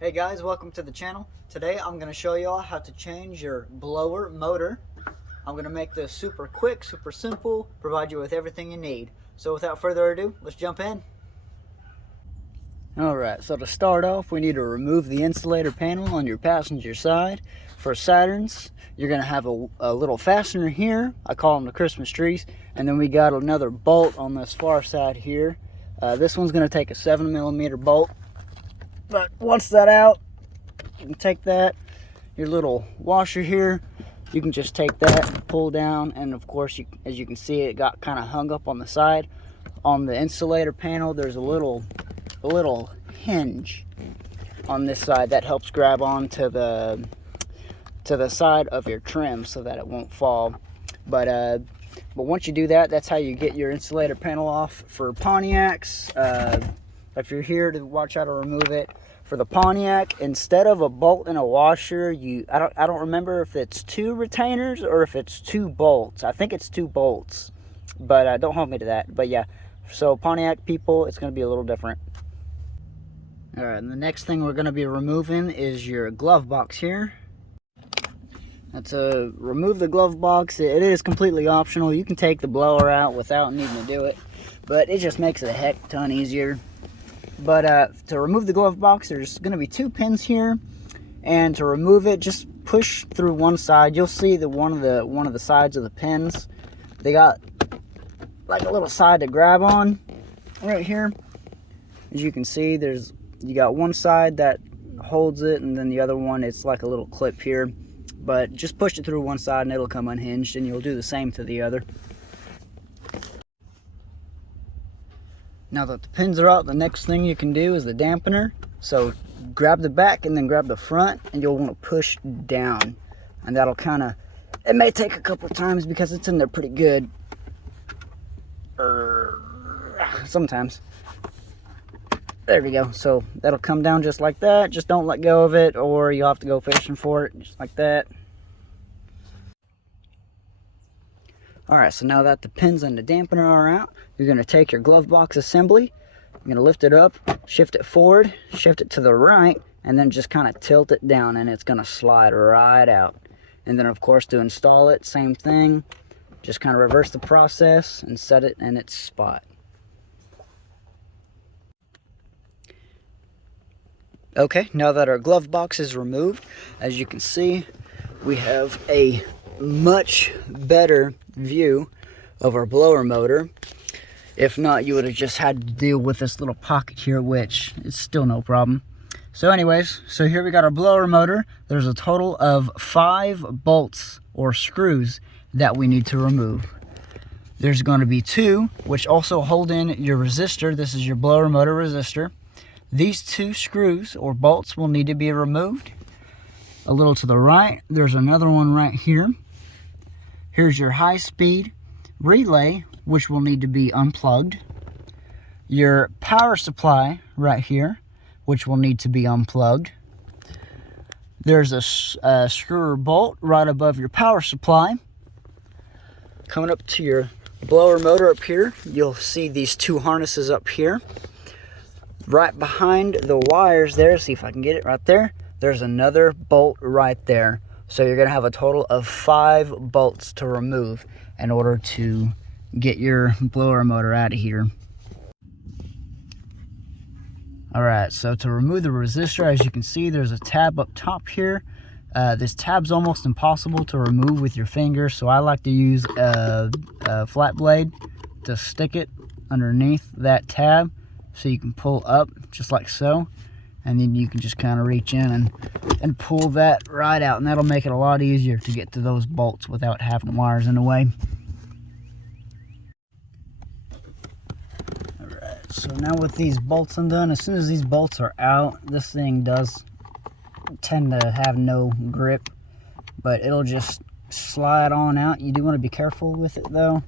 Hey guys, welcome to the channel. Today I'm going to show you all how to change your blower motor. I'm going to make this super quick, super simple, provide you with everything you need. So without further ado, let's jump in. Alright, so to start off, we need to remove the insulator panel on your passenger side. For Saturns, you're going to have a little fastener here. I call them the Christmas trees. And then we got another bolt on this far side here. This one's going to take a 7mm bolt. But once that's out, you can take that, your little washer here, you can just take that and pull down, and of course, as you can see, it got kind of hung up on the side. On the insulator panel, there's a little hinge on this side that helps grab on to the side of your trim so that it won't fall. But once you do that, that's how you get your insulator panel off. For Pontiacs, if you're here to watch how to remove it, for the Pontiac, instead of a bolt and a washer, I don't remember if it's 2 retainers or if it's 2 bolts. I think it's 2 bolts, but don't hold me to that. But yeah, so Pontiac people, it's going to be a little different. All right, and the next thing we're going to be removing is your glove box here. Now to remove the glove box, it is completely optional. You can take the blower out without needing to do it, but it just makes it a heck ton easier. But to remove the glove box, there's going to be 2 pins here, and to remove it, just push through one side. You'll see that one of the sides of the pins, they got like a little side to grab on right here. As you can see, you got one side that holds it, and then the other one, it's like a little clip here. But just push it through one side and it'll come unhinged, and you'll do the same to the other. Now that the pins are out, the next thing you can do is the dampener. So grab the back and then grab the front, and you'll want to push down. And that'll it may take a couple times because it's in there pretty good. Sometimes. There we go. So that'll come down just like that. Just don't let go of it, or you'll have to go fishing for it, just like that. Alright, so now that the pins and the dampener are out, you're going to take your glove box assembly, you're going to lift it up, shift it forward, shift it to the right, and then just kind of tilt it down, and it's going to slide right out. And then of course, to install it, same thing, just kind of reverse the process and set it in its spot. Okay, now that our glove box is removed, as you can see, we have a much better view of our blower motor. If not, you would have just had to deal with this little pocket here, which is still no problem. So anyways, so here we got our blower motor. There's a total of 5 bolts or screws that we need to remove. There's going to be 2 which also hold in your resistor. This is your blower motor resistor. These 2 screws or bolts will need to be removed. A little to the right, there's another one right here. Here's your high-speed relay, which will need to be unplugged. Your power supply right here, which will need to be unplugged. There's a screw or bolt right above your power supply. Coming up to your blower motor up here, you'll see these 2 harnesses up here. Right behind the wires there, see if I can get it right there, there's another bolt right there. So you're going to have a total of 5 bolts to remove in order to get your blower motor out of here. Alright, so to remove the resistor, as you can see, there's a tab up top here. This tab's almost impossible to remove with your finger, so I like to use a flat blade to stick it underneath that tab so you can pull up just like so. And then you can just kind of reach in and pull that right out, and that'll make it a lot easier to get to those bolts without having wires in the way. Alright, so now with these bolts undone, as soon as these bolts are out, this thing does tend to have no grip, but it'll just slide on out. You do want to be careful with it though,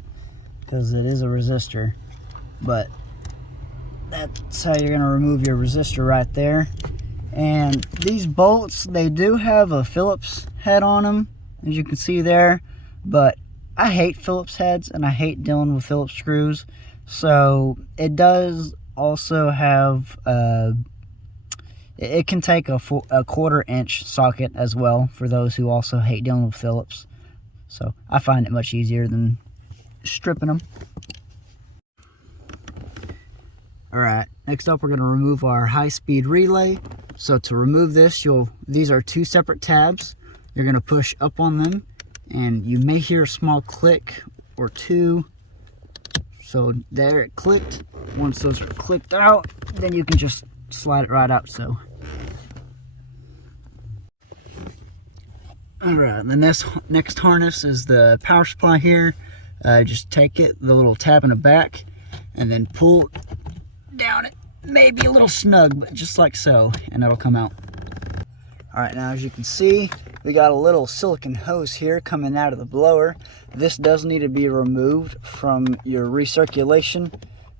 because it is a resistor. But that's how you're going to remove your resistor right there. And these bolts, they do have a Phillips head on them, as you can see there, but I hate Phillips heads and I hate dealing with Phillips screws. So it does also have It can take a 1/4-inch socket as well for those who also hate dealing with Phillips. So I find it much easier than stripping them. Alright, next up we're going to remove our high-speed relay. So to remove this, these are 2 separate tabs. You're going to push up on them, and you may hear a small click or 2. So there, it clicked. Once those are clicked out, then you can just slide it right out. So alright, the next harness is the power supply here. Just take it, the little tab in the back, and then pull down it. Maybe a little snug, but just like so, and it'll come out. Alright, now as you can see, we got a little silicone hose here coming out of the blower. This does need to be removed from your recirculation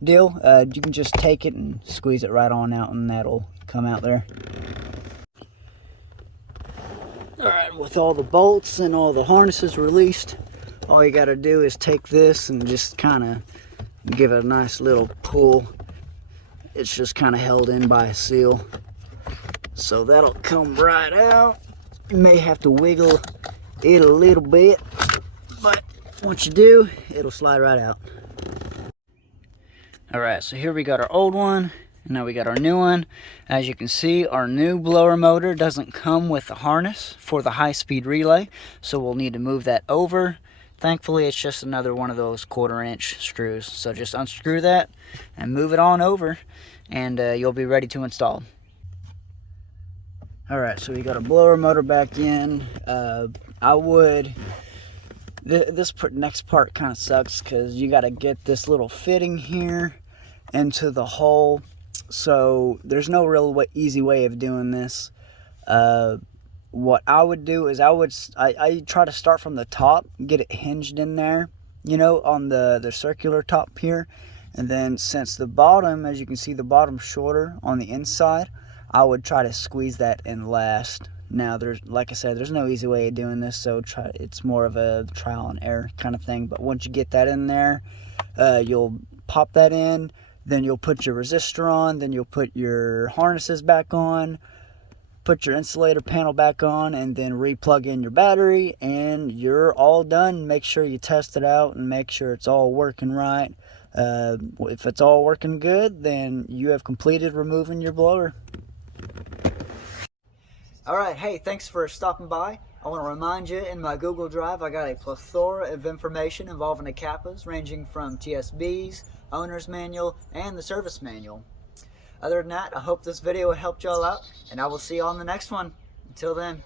deal. You can just take it and squeeze it right on out, and that'll come out there. Alright, with all the bolts and all the harnesses released, all you got to do is take this and just kind of give it a nice little pull. It's just kind of held in by a seal. So that'll come right out. You may have to wiggle it a little bit, but once you do, it'll slide right out. Alright, so here we got our old one, and now we got our new one. As you can see, our new blower motor doesn't come with a harness for the high-speed relay, so we'll need to move that over. Thankfully, it's just another one of those 1/4-inch screws. So just unscrew that and move it on over, and you'll be ready to install. Alright, so we got a blower motor back in. This next part kind of sucks because you got to get this little fitting here into the hole. So there's no real easy way of doing this. What I would do is I try to start from the top, get it hinged in there, you know, on the circular top here. And then since the bottom, as you can see, the bottom's shorter on the inside, I would try to squeeze that in last. Now, like I said, there's no easy way of doing this, so it's more of a trial and error kind of thing. But once you get that in there, you'll pop that in, then you'll put your resistor on, then you'll put your harnesses back on, put your insulator panel back on, and then re-plug in your battery, and you're all done. Make sure you test it out and make sure it's all working right. If it's all working good, then you have completed removing your blower. Alright, hey, thanks for stopping by. I want to remind you, in my Google Drive, I got a plethora of information involving the Kappas, ranging from TSBs, owner's manual, and the service manual. Other than that, I hope this video helped y'all out, and I will see you on the next one. Until then.